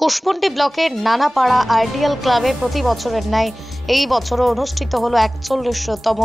কুশমন্ডি ব্লকের নানাপাড়া আইডিয়াল ক্লাবে প্রতি বছরের ন্যায় এই বছরও অনুষ্ঠিত হলো ৪১তম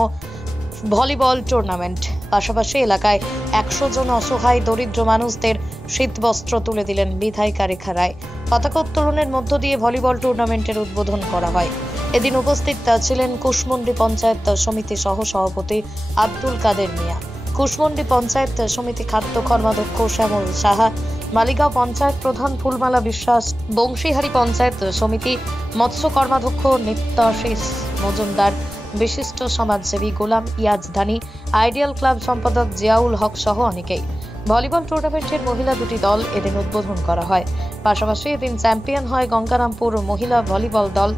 ভলিবল টুর্নামেন্ট। পাশাপাশি এলাকায় ১০০ জন অসহায় দরিদ্র মানুষদের শীতবস্ত্র তুলে দিলেন বিধায়িকা রেখা রায়। পতাকা উত্তোলনের মধ্য দিয়ে ভলিবল টুর্নামেন্টের উদ্বোধন করা হয়। এদিন উপস্থিত ছিলেন কুশমন্ডি পঞ্চায়েত সমিতি সহ সভাপতি আব্দুল কাদের মিয়া, কুশমন্ডি পঞ্চায়েত সমিতি খাদ্য কর্মাধ্যক্ষ শ্যামল সাহা, মালিগাঁও পঞ্চায়েত প্রধান ফুলমালা বিশ্বাস, বংশীহারি পঞ্চায়েত সমিতি মৎস্য কর্মাধ্যক্ষ নিত্যাশিস মজুমদার, বিশিষ্ট সমাজসেবী গোলাম ইয়াজধানী, আইডিয়াল ক্লাব সম্পাদক জিয়াউল হক সহ অনেকেই। ভলিবল টুর্নামেন্টের মহিলা দুটি দল এদিন উদ্বোধন করা হয়। পাশাপাশি এদিন চ্যাম্পিয়ন হয় গঙ্গারামপুর মহিলা ভলিবল দল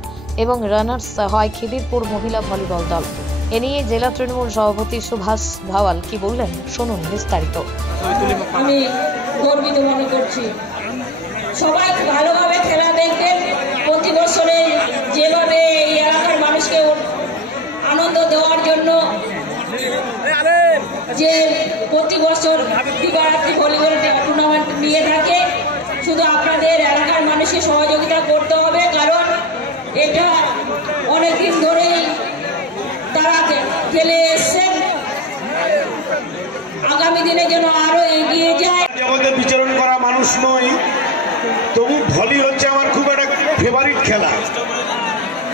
এবং রানার্স হয় খিদিরপুর মহিলা ভলিবল দল। এ নিয়ে জেলা তৃণমূল সভাপতি সুভাষ ভাওয়াল কি বললেন শুনুন বিস্তারিত। আমি গর্বিত মনে করছি, সবাই ভালোভাবে খেলা দেখবেন। প্রতি বছরে যেভাবে এই এলাকার মানুষকে আনন্দ দেওয়ার জন্য যে প্রতি বছর দিবারাত্রি ভলিবল টুর্নামেন্ট নিয়ে থাকে, শুধু আপনাদের এলাকার মানুষকে সহযোগিতা করতে হবে, কারণ এটা অনেকদিন ধরেই তারা খেলে এসছেন। আগামী দিনে যেন আরো এগিয়ে যায়। আমাদের বিচরণ করা মানুষ নই, তবু ভলি হচ্ছে আমার খুব একটা ফেভারিট খেলা।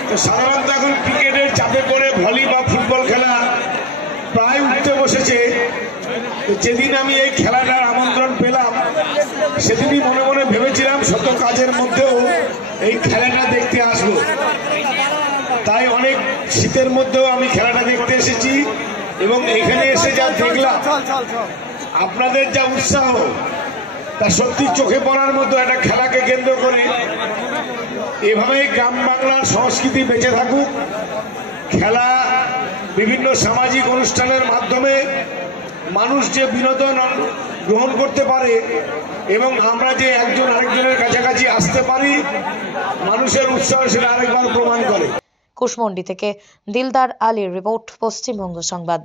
তো সাধারণত এখন ক্রিকেটের চাপে পড়ে ভলি বা ফুটবল খেলা প্রায় উঠতে বসেছে। যেদিন আমি এই খেলাটার আমন্ত্রণ পেলাম, সেদিনই মনে মনে ভেবেছিলাম শত কাজের মধ্যেও এই খেলাটা দেখতে আসবো। তাই অনেক শীতের মধ্যেও আমি খেলাটা দেখতে এসেছি এবং এখানে এসে যা দেখলাম, আপনাদের যা উৎসাহ, তা সত্যি চোখে পড়ার মতো। একটা খেলাকে কেন্দ্র করে এভাবেই গ্রাম বাংলার সংস্কৃতি বেঁচে থাকুক। খেলা বিভিন্ন সামাজিক অনুষ্ঠানের মাধ্যমে মানুষ যে বিনোদন গ্রহণ করতে পারে এবং আমরা যে একজন আরেকজনের কাছাকাছি আসতে পারি, মানুষের উৎসাহ সেটা আরেকবার প্রমাণ করে। কুশমন্ডি থেকে দিলদার আলীর রিপোর্ট, পশ্চিমবঙ্গ সংবাদ।